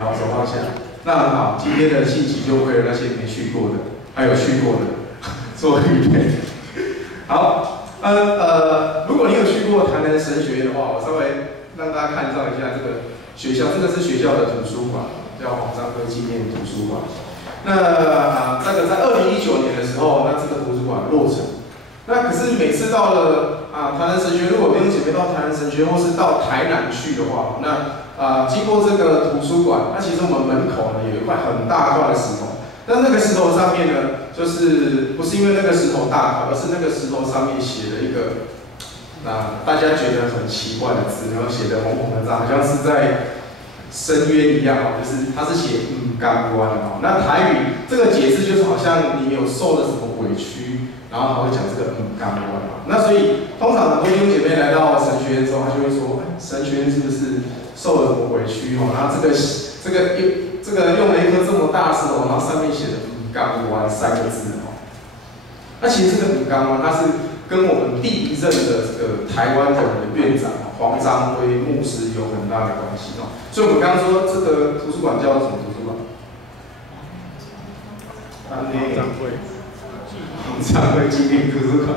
好，手放下。那很好，今天的信息就为了那些没去过的，还有去过的做预备。好，如果你有去过台南神学院的话，我稍微让大家看照一下这个学校，这个是学校的图书馆，叫黄章辉纪念图书馆。那这个在2019年的时候，那这个图书馆落成。那可是每次到了台南神学院，如果弟兄姐妹到台南神学院或是到台南去的话，那经过这个图书馆，那其实我们门口呢有一块很大块的石头，但那个石头上面呢，就是不是因为那个石头大块，而是那个石头上面写了一个大家觉得很奇怪的字，然后写的红红的字，好像是在深渊一样，就是它是写干关哦。那台语这个解释就是好像你有受了什么委屈，然后他会讲这个干关嘛。那所以通常很多弟兄姐妹来到神学院之后，他就会说，神学院是不是受了什么委屈哦？然后这个用了一颗这么大的石头，然后上面写的干关3个字哦。那其实这个干关它是跟我们第一任的这个台湾的院长黄章辉牧师有很大的关系哦。所以我们刚刚说这个图书馆叫什么图书馆？黄章辉纪念图书馆。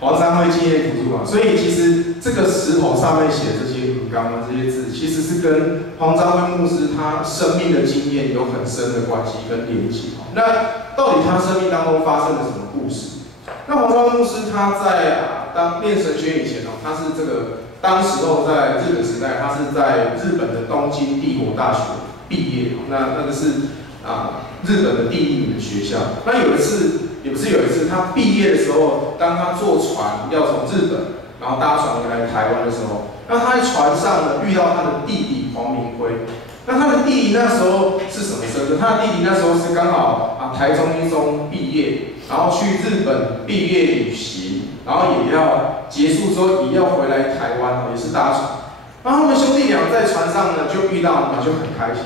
黄章辉纪念图书馆。所以其实这个石头上面写的这些这些字，其实是跟黄章辉牧师他生命的经验有很深的关系跟连结。那到底他生命当中发生了什么故事？那黄章辉牧师他在当念神学以前哦，他是这个当时候在日本时代，他是在日本的东京帝国大学毕业。那个是日本的第1名的学校。那有一次，也不是有一次，他毕业的时候，当他坐船要从日本，然后搭船回来台湾的时候，那他在船上呢遇到他的弟弟黄明辉。那他的弟弟那时候是什么身份？他的弟弟那时候是刚好台中一中毕业，然后去日本毕业旅行，然后也要结束之后也要回来台湾，也是搭船。然后他们兄弟俩在船上呢就遇到，就很开心。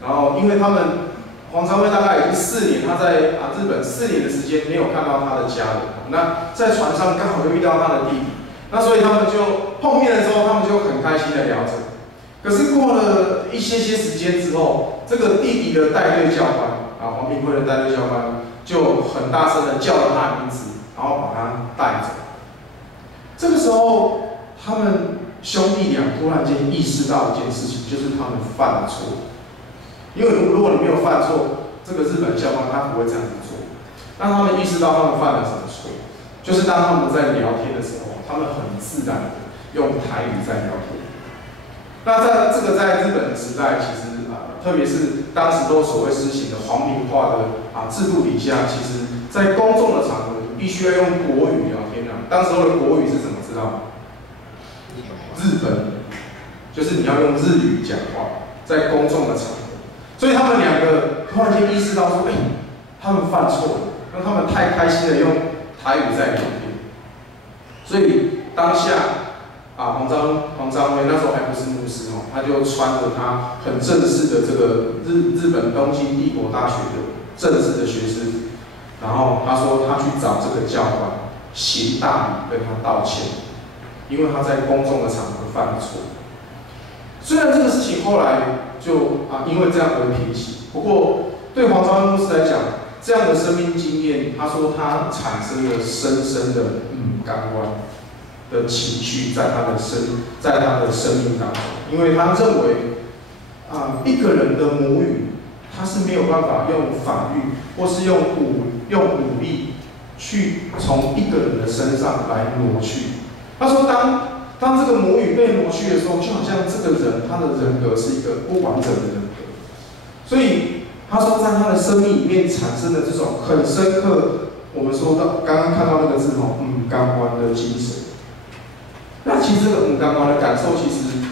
然后因为他们黄章辉大概已经4年，他在日本4年的时间没有看到他的家人。那在船上刚好又遇到他的弟弟，那所以他们就碰面的时候，他们就很开心的聊着。可是过了一些时间之后，这个弟弟的带队教官黄明辉的带队教官就很大声的叫了他的名字，然后把他带走。这个时候，他们兄弟俩突然间意识到一件事情，就是他们犯了错。因为如果你没有犯错，这个日本教官他不会这样子做。那他们意识到他们犯了什么错，就是当他们在聊天的时候，他们很自然的用台语在聊天。那在日本的时代，其实特别是当时都所谓施行的皇民化的制度底下，其实在公众的场合，你必须要用国语聊天当时候的国语是怎么知道吗？日本语，就是你要用日语讲话，在公众的场合。所以他们2个突然间意识到说，他们犯错了，让他们太开心的用台语在聊天。所以当下黄章辉那时候还不是牧师他就穿着他很正式的这个日本东京帝国大学的正式的学士服，然后他说他去找这个教官行大礼跟他道歉，因为他在公众的场合犯了错。虽然这个事情后来就因为这样而平息，不过对黄章辉牧师来讲，这样的生命经验，他说他产生了深深的干关的情绪在他的生命当中，因为他认为一个人的母语，他是没有办法用法律或是用武力去从一个人的身上来挪去。他说当这个母语被挪去的时候，就好像这个人他的人格是一个不完整的人格。所以他说在他的生命里面产生了这种很深刻，我们说到刚刚看到那个字干关的精神。那其实这个干关的感受，其实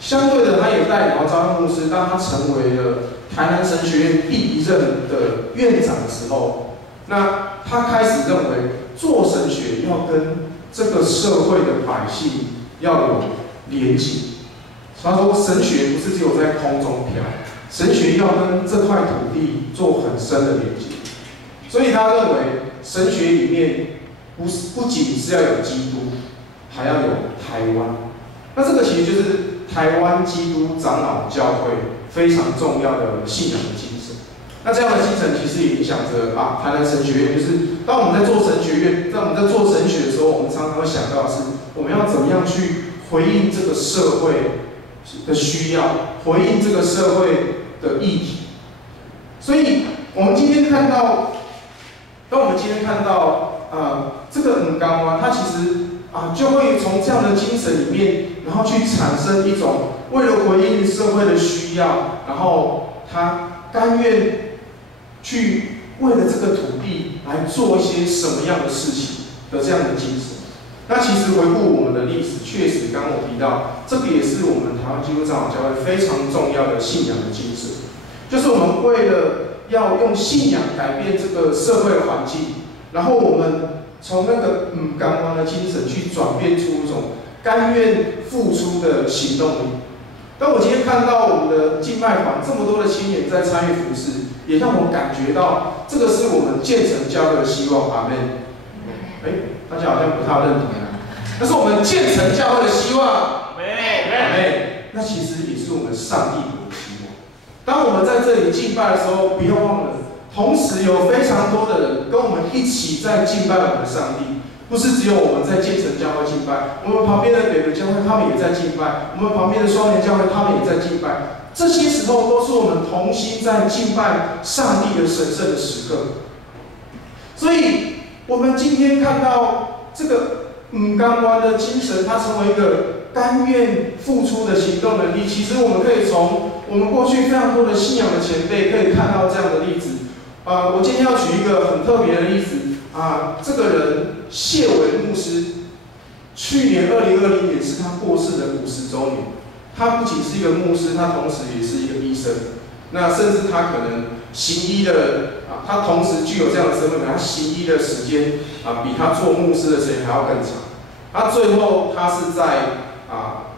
相对的，他也带领黄章辉牧师，当他成为了台南神学院第1任的院长的时候，那他开始认为做神学要跟这个社会的百姓要有连结。他说神学不是只有在空中飘，神学要跟这块土地做很深的连结。所以他认为神学里面不仅是要有基督，还要有台湾。那这个其实就是台湾基督长老教会非常重要的信仰的精神。那这样的精神其实也影响着台南神学院，就是当我们在做神学院，在我们在做神学的时候，我们常常会想到的是，我们要怎么样去回应这个社会的需要，回应这个社会的议题。所以，我们今天看到，当我们今天看到这个刚它其实就会从这样的精神里面，然后去产生一种为了回应社会的需要，然后他甘愿去为了这个土地来做一些什么样的事情的这样的精神。那其实回顾我们的历史，确实刚刚我提到，这个也是我们台湾基督长老教会非常重要的信仰的精神，就是我们为了要用信仰改变这个社会的环境，然后我们从那个刚刚的精神去转变出一种甘愿付出的行动力。当我今天看到我们的敬拜团这么多的青年在参与服事，也让我感觉到这个是我们建成教会的希望。阿们。大家好像不太认同啊。那是我们建成教会的希望。阿们。那其实也是我们上帝的希望。当我们在这里敬拜的时候，不要忘了，同时有非常多的人跟我们一起在敬拜我们的上帝。不是只有我们在建成教会敬拜，我们旁边的北门教会他们也在敬拜，我们旁边的双联教会他们也在敬拜。这些时候都是我们同心在敬拜上帝的神圣的时刻。所以，我们今天看到这个刚湾的精神，它成为一个甘愿付出的行动能力。其实我们可以从我们过去非常多的信仰的前辈可以看到这样的例子。我今天要举一个很特别的例子。这个人谢伟牧师，去年2020年是他过世的50周年。他不仅是一个牧师，他同时也是一个医生。那甚至他可能行医的他同时具有这样的身份，他行医的时间比他做牧师的时间还要更长。他最后他是在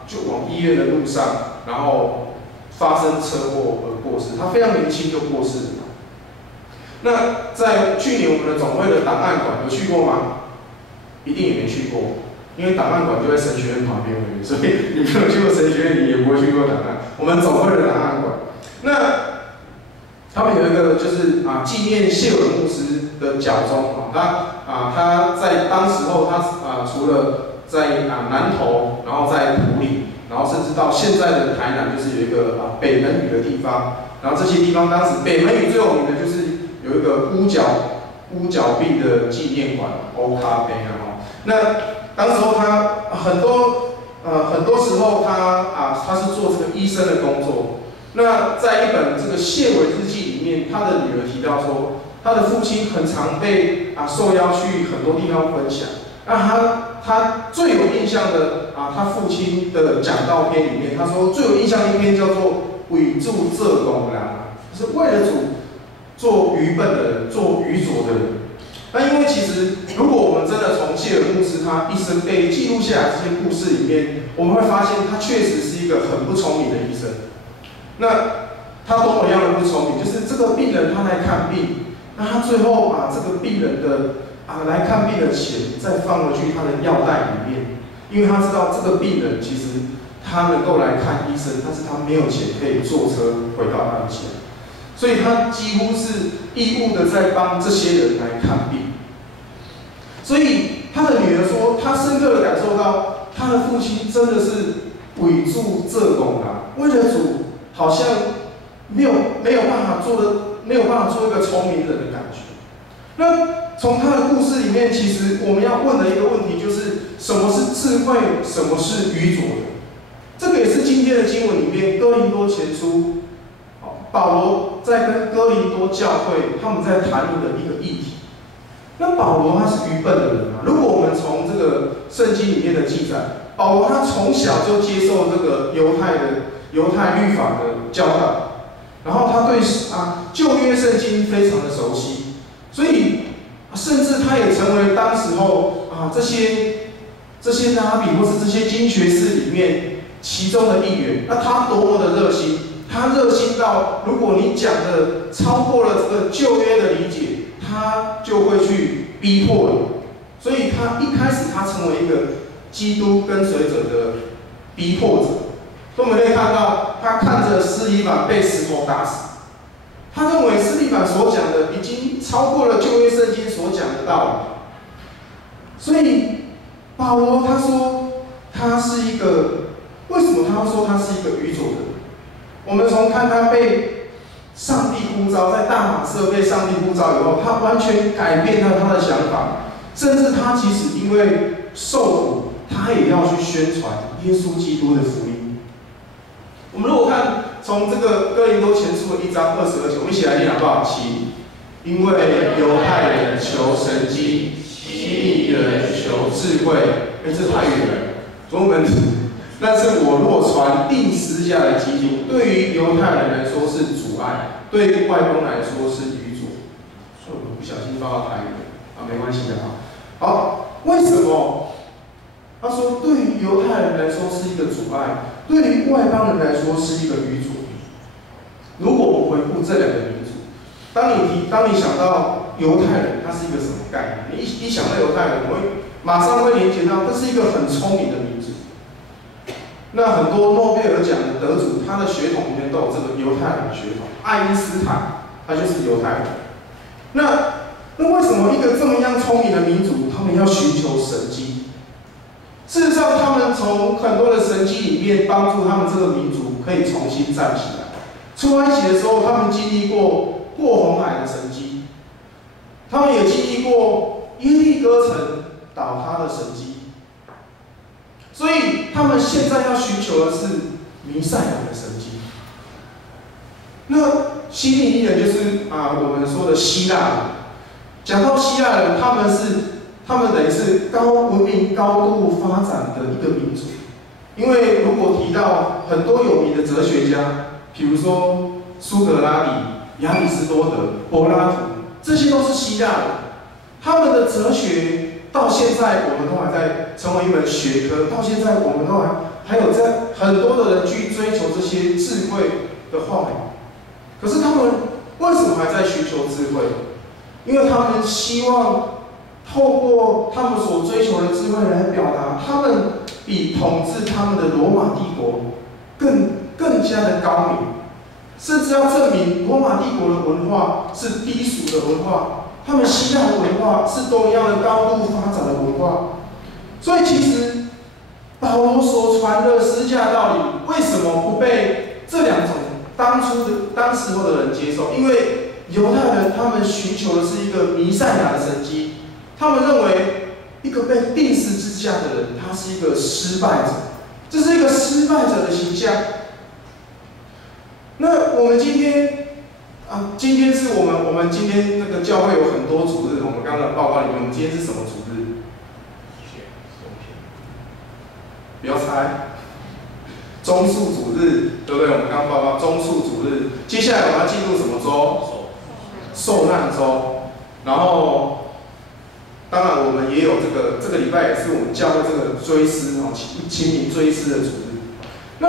就往医院的路上，然后发生车祸而过世。他非常年轻就过世了。那在去年我们的总会的档案馆有去过吗？一定也没去过，因为档案馆就在神学院旁边而已，所以你没有去过神学院，你也不会去过档案。我们总会的档案馆，那他们有一个就是纪念谢伟牧师的角钟他在当时候他除了在南投，然后在埔里，然后甚至到现在的台南，就是有一个北门屿的地方，然后这些地方当时北门屿最有名的就是有一个乌角病的纪念馆，欧咖啡那当时候他很多时候他是做这个医生的工作。那在一本这个谢伟日记里面，他的女儿提到说，他的父亲很常被受邀去很多地方分享。那他最有印象的他父亲的讲道篇里面，他说最有印象的一篇叫做“为主做工人”，就是为了主做愚笨的人，做愚拙的人。那因为其实，如果我们真的从谢尔牧师他一生被记录下来这些故事里面，我们会发现他确实是一个很不聪明的医生。那他多么样的不聪明，就是这个病人他来看病，那他最后把这个病人的来看病的钱再放回去他的药袋里面，因为他知道这个病人其实他能够来看医生，但是他没有钱可以坐车回到他的家。所以他几乎是义务的在帮这些人来看病。所以他的女儿说，他深刻的感受到他的父亲真的是为主做工人，为了主好像没有办法做一个聪明人的感觉。那从他的故事里面，其实我们要问的一个问题就是：什么是智慧？什么是愚拙的？这个也是今天的经文里面哥林多前书。保罗在跟哥林多教会他们在谈论的一个议题。那保罗他是愚笨的人吗？如果我们从这个圣经里面的记载，保罗他从小就接受这个犹太律法的教导，然后他对旧约圣经非常的熟悉，所以甚至他也成为当时候这些拉比或是这些经学士里面其中的一员。那他多么的热心！他热心到，如果你讲的超过了这个旧约的理解，他就会去逼迫你。所以他一开始他成为一个基督跟随者的逼迫者，所以我们可以看到，他看着司提反被石头打死，他认为司提反所讲的已经超过了旧约圣经所讲的道理。所以保罗他说他是一个，为什么他说他是一个愚拙的人？我们从看他被上帝呼召，在大马色被上帝呼召以后，他完全改变了他的想法，甚至他即使因为受苦，他也要去宣传耶稣基督的福音。我们如果看从这个哥林多前书的1章22节，我们一起来念好不好？因为犹太人求神迹，希利人求智慧，这太远了，中文。但是我若传定十字架的基督，对于犹太人来说是阻碍，对于外邦来说是愚拙。所以我们不小心报到台语了，没关系的啊。好，为什么？他说，对于犹太人来说是一个阻碍，对于外邦人来说是一个愚拙。如果我回顾这两个民族，当你想到犹太人，他是一个什么概念？你想到犹太人，马上会连接到这是一个很聪明的民族。那很多诺贝尔奖的得主，他的血统里面都有这个犹太人的血统。爱因斯坦他就是犹太人。那为什么一个这么样聪明的民族，他们要寻求神迹？事实上，他们从很多的神迹里面帮助他们这个民族可以重新站起来。出埃及的时候，他们经历过红海的神迹，他们也经历过耶利哥城倒塌的神迹。所以他们现在要寻求的是弥赛亚的神迹。那希利尼人就是我们说的希腊人。讲到希腊人，他们等于是文明高度发展的一个民族。因为如果提到很多有名的哲学家，比如说苏格拉底、亚里士多德、柏拉图，这些都是希腊人。他们的哲学到现在我们都还在成为一门学科，到现在我们都还有在很多的人去追求这些智慧的话语。可是他们为什么还在寻求智慧？因为他们希望透过他们所追求的智慧来表达，他们比统治他们的罗马帝国更加的高明，甚至要证明罗马帝国的文化是低俗的文化，他们希腊的文化是多样的高度发展的文化。所以其实保罗所传的十字架道理，为什么不被这两种当时候的人接受？因为犹太人他们寻求的是一个弥赛亚的神迹，他们认为一个被钉十字架的人，他是一个失败者，这是一个失败者的形象。那我们今天是我们今天那个教会有很多主日，我们刚刚的报告里面，我们今天是什么主日？不要猜，棕树主日，对不对？我们刚报告棕树主日，接下来我们要进入什么周？受难周。然后，当然我们也有这个礼拜也是我们教会这个追思清明追思的主日。那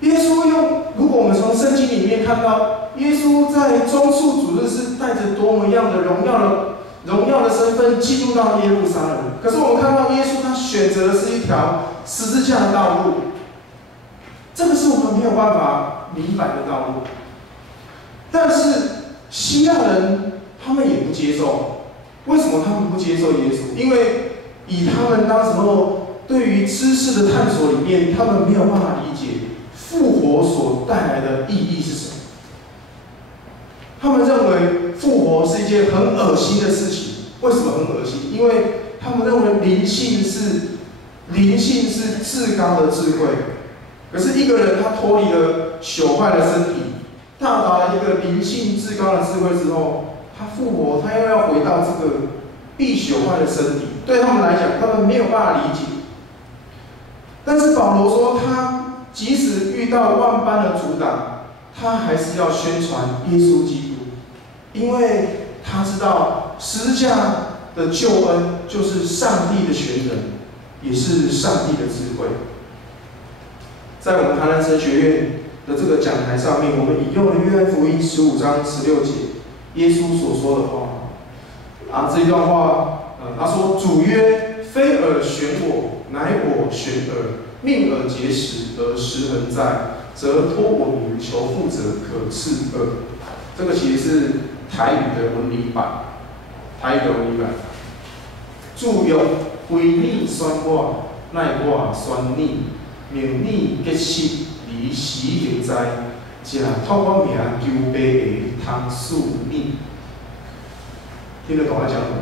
耶稣如果我们从圣经里面看到，耶稣在棕树主日是带着多么样的荣耀的身份进入到耶路撒冷。可是我们看到耶稣他选择的是一条十字架的道路，这个是我们没有办法明白的道路。但是希腊人他们也不接受。为什么他们不接受耶稣？因为以他们当时候对于知识的探索里面，他们没有办法理解复活所带来的意义是什么。他们认为复活是一件很恶心的事情。为什么很恶心？因为他们认为灵性是至高的智慧。可是一个人他脱离了朽坏的身体，到达了一个灵性至高的智慧之后，他复活，他又要回到这个必朽坏的身体。对他们来讲，他们没有办法理解。但是保罗说，他即使遇到万般的阻挡，他还是要宣传耶稣基督，因为他知道十字架的救恩就是上帝的全能，也是上帝的智慧。在我们台南神学院的这个讲台上面，我们引用了约翰福音15章16节，耶稣所说的话。这一段话，他说：“主曰：非尔选我，乃我选尔，命而结实，而实恒在，则托我名求富者，可赐恶。这个其实是台语的文理版，注用归逆酸我，奈我酸逆，命逆结实，离时恒在，只托我名求白下，通恕逆。听得懂在讲什么？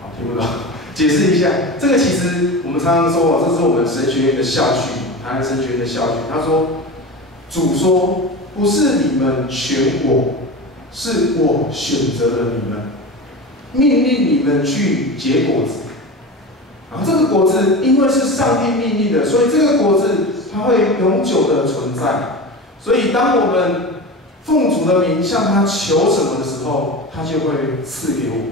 好，听不懂。解释一下，这个其实我们常常说，这是我们神学院的校训，台南神学院的校训。他说，主说，不是你们选我，是我选择了你们，命令你们去结果子。啊，这个果子因为是上帝命令的，所以这个果子它会永久的存在。所以当我们奉主的名向他求什么的时候，他就会赐给我们。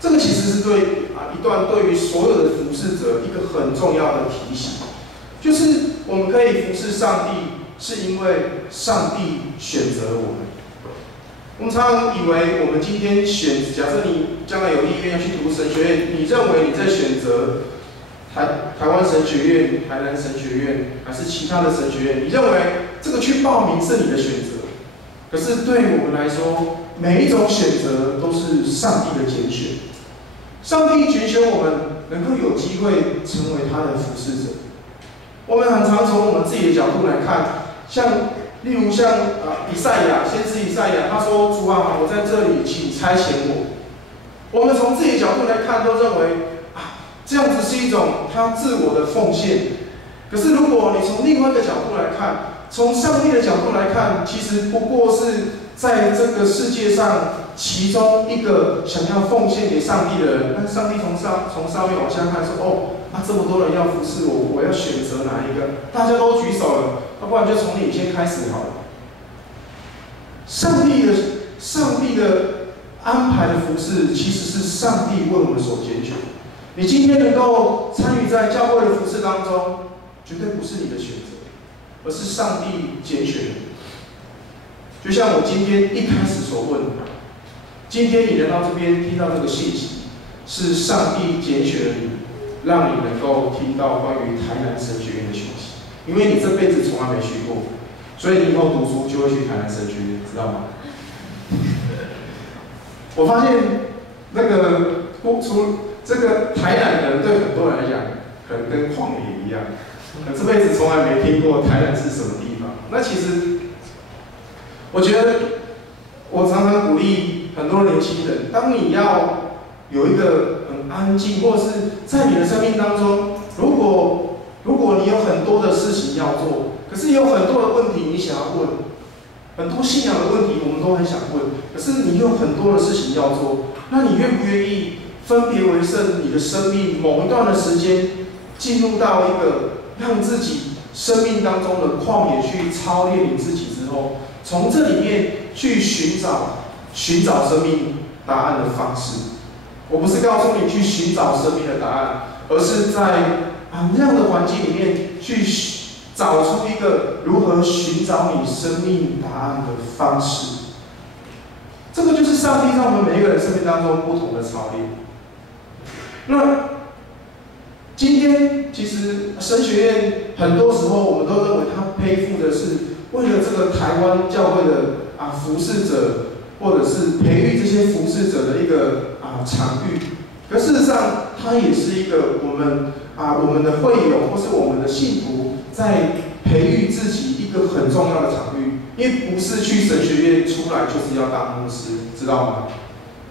这个其实是一段对于所有的服侍者一个很重要的提醒，就是我们可以服侍上帝，是因为上帝选择我们。我们常常以为我们今天假设你将来有意愿要去读神学院，你认为你在选择台湾神学院、台南神学院，还是其他的神学院？你认为这个去报名是你的选择？可是对于我们来说，每一种选择都是上帝的拣选。上帝拣选我们能够有机会成为他的服侍者。我们很常从我们自己的角度来看，例如像以赛亚，先知以赛亚，他说：“主啊，我在这里，请差遣我。”我们从自己的角度来看，都认为这样子是一种他自我的奉献。可是如果你从另外一个角度来看，从上帝的角度来看，其实不过是在这个世界上其中一个想要奉献给上帝的人。那上帝从上面往下看说：“这么多人要服侍我，我要选择哪一个？”大家都举手了，要不然就从你先开始好了。上帝的安排的服侍，其实是上帝为我们所拣选。你今天能够参与在教会的服侍当中，绝对不是你的选择，而是上帝拣选你。就像我今天一开始所问的，今天你来到这边听到这个信息，是上帝拣选了你，让你能够听到关于台南神学院的讯息。因为你这辈子从来没去过，所以你以后读书就会去台南神学院，知道吗？我发现这个台南可能对很多人来讲，可能跟旷野一样，这辈子从来没听过台南是什么地方。那其实，我觉得我常常鼓励很多年轻人，当你要有一个很安静，或是在你的生命当中，如果你有很多的事情要做，可是有很多的问题你想要问，很多信仰的问题我们都很想问，可是你有很多的事情要做，那你愿不愿意分别为圣，你的生命某一段的时间进入到一个让自己生命当中的旷野去操练你自己之后，从这里面去寻找生命答案的方式。我不是告诉你去寻找生命的答案，而是在那样的环境里面去找出一个如何寻找你生命答案的方式。这个就是上帝在我们每一个人生命当中不同的操练。那今天其实神学院很多时候我们都认为它背负的是为了这个台湾教会的服侍者，或者是培育这些服侍者的一个场域。可事实上，它也是一个我们的会友或是我们的信徒在培育自己一个很重要的场域。因为不是去神学院出来就是要当牧师，知道吗？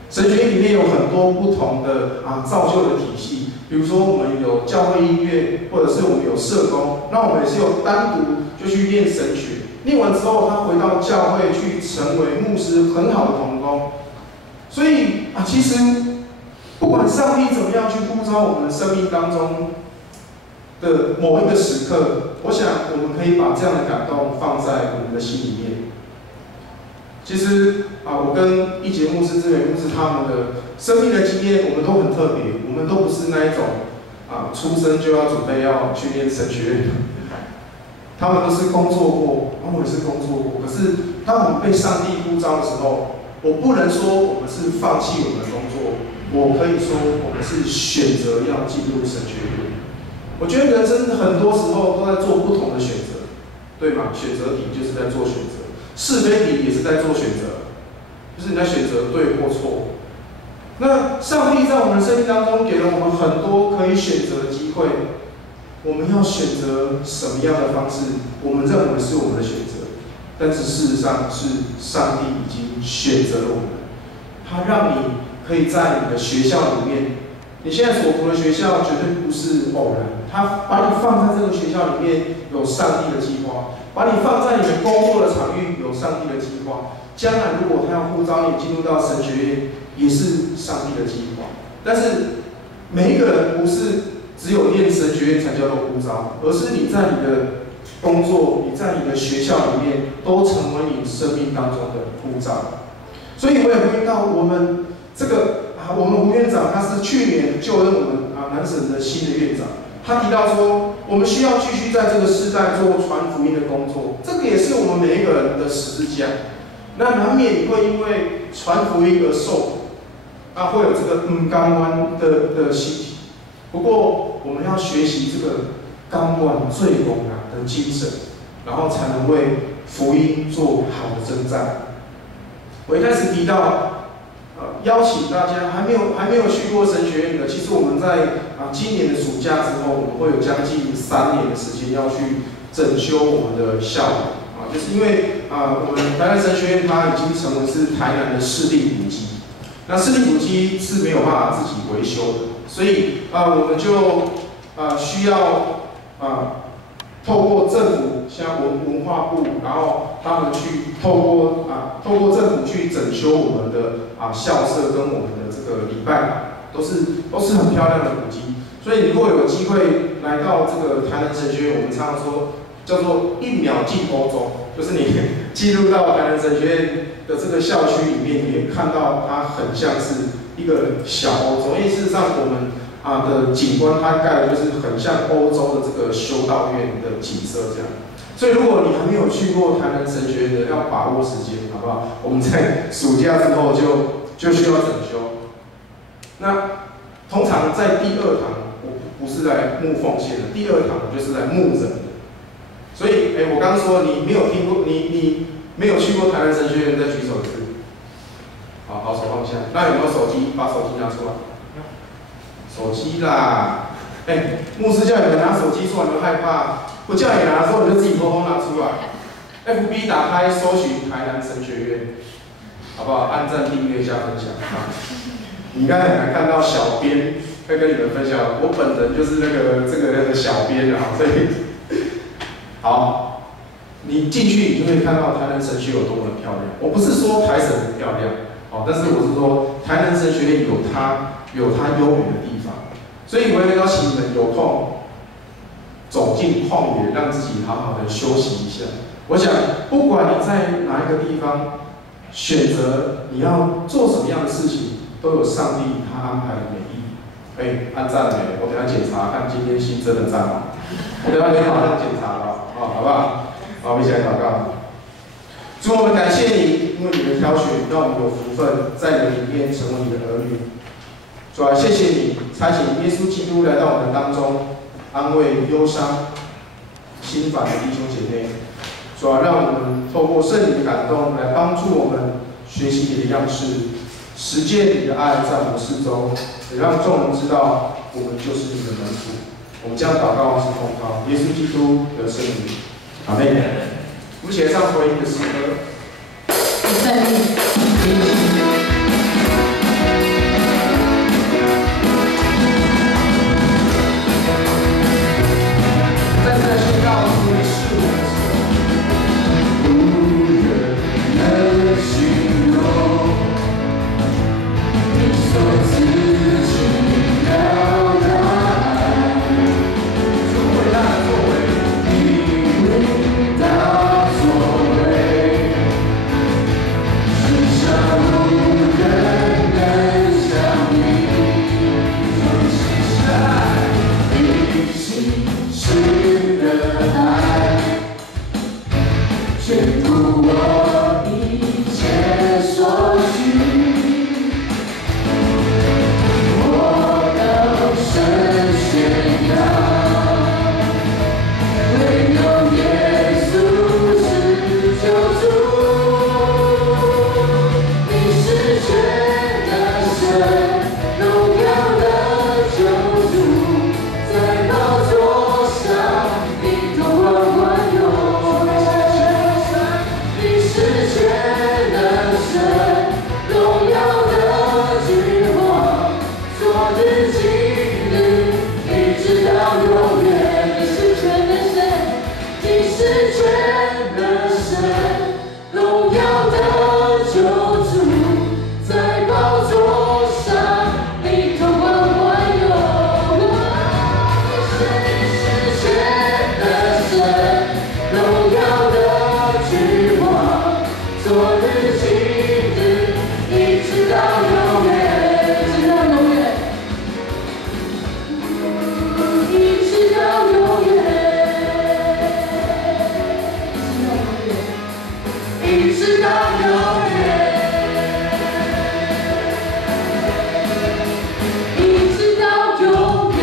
神学院里面有很多不同的造就的体系，比如说我们有教会音乐，或者是我们有社工，那我们也是有单独就去念神学，念完之后他回到教会去成为牧师，很好的同工。所以其实不管上帝怎么样去呼召我们生命当中的某一个时刻，我想我们可以把这样的感动放在我们的心里面。其实我跟一节牧师、志远牧师他们的生命的经验，我们都很特别，我们都不是那一种出生就要准备要去念神学院的。他们都是工作过，我也是工作过。可是当我们被上帝呼召的时候，我不能说我们是放弃我们的工作，我可以说我们是选择要进入神学院。我觉得人生很多时候都在做不同的选择，对吗？选择题就是在做选择，是非题也是在做选择，就是你在选择对或错。那上帝在我们的生命当中给了我们很多可以选择的机会，我们要选择什么样的方式，我们认为是我们的选择，但是事实上是上帝已经选择了我们，他让你可以在你的学校里面，你现在所读的学校绝对不是偶然，他把你放在这个学校里面有上帝的计划，把你放在你的工作的场域有上帝的计划，将来如果他要呼召你进入到神学院，也是上帝的计划。但是每一个人不是只有念神学院才叫做呼召，而是你在你的工作，你在你的学校里面，都成为你生命当中的呼召。所以我也回应到我们这个我们吴院长他是去年就任我们南省的新的院长，他提到说，我们需要继续在这个世代做传福音的工作，这个也是我们每一个人的十字架。那难免你会因为传福音而受苦，会有这个刚弯的心情。不过我们要学习这个刚弯最勇敢的精神，然后才能为福音做好的征战。我一开始提到，邀请大家还没有去过神学院的，其实我们在今年的暑假之后，我们会有将近3年的时间要去整修我们的校园。就是因为我们台南神学院它已经成为是台南的市立古迹，那市立古迹是没有办法自己维修的，所以我们就需要透过政府，像文化部，然后他们去透过政府去整修我们的校舍跟我们的这个礼拜堂，都是很漂亮的古迹。所以如果有机会来到这个台南神学院，我们常常说叫做1秒进欧洲，就是你进入到台南神学院的这个校区里面，你也看到它很像是一个小欧洲。因为事实上我们的景观它盖的就是很像欧洲的这个修道院的景色这样。所以如果你还没有去过台南神学院的，要把握时间，好不好？我们在暑假之后就需要整修。那通常在第2堂，我不是来牧奉献的，第2堂我就是来牧人的。所以，我刚刚说你没有听过，你没有去过台南神学院，再举手一次。好，手放下。那有没有手机？把手机拿出来。手机啦，牧师叫你们拿手机，说你们害怕；不叫你拿的时候，你就自己偷偷拿出来。FB 打开，搜寻台南神学院，好不好？按赞、订阅、加分享。你应该很难看到小编会跟你们分享，我本人就是这个小编啊，所以。好，你进去你就会看到台南神学有多么的漂亮。我不是说台神很漂亮，但是我是说台南神学院有它优美的地方。所以我也邀请你们有空走进旷野，让自己好好的休息一下。我想，不管你在哪一个地方选择你要做什么样的事情，都有上帝他安排的美意。按赞了没？我等一下检查看今天新增的赞吗？我等一下马上检查了。好不好？好，我们一起来祷告。主，我们感谢你，因为你的挑选，让我们有福分在你里面成为你的儿女。主啊，谢谢你差遣耶稣基督来到我们当中，安慰忧伤、心烦的弟兄姐妹。主啊，让我们透过圣灵的感动，来帮助我们学习你的样式，实践你的爱在我们四周，也让众人知道我们就是你的门徒。我们将祷告是奉靠耶稣基督的圣名，阿门。我们一起来唱回应的诗歌。在这宣告主你是我的神，无人能形容你所自己的。我都深陷到。荣耀的救主，在宝座上，你统管万有。你是全的神，荣耀的君王，昨日今日，一直到永远，直到永远，一直到永远。一直到永远，一直到永远。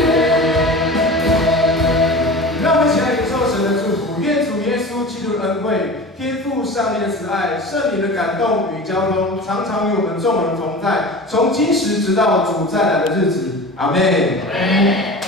让我们一起来领受神的祝福，愿主耶稣基督的恩惠、天父上帝的慈爱、圣灵的感动与交通，常常与我们众人同在，从今时直到主再来的日子。阿们。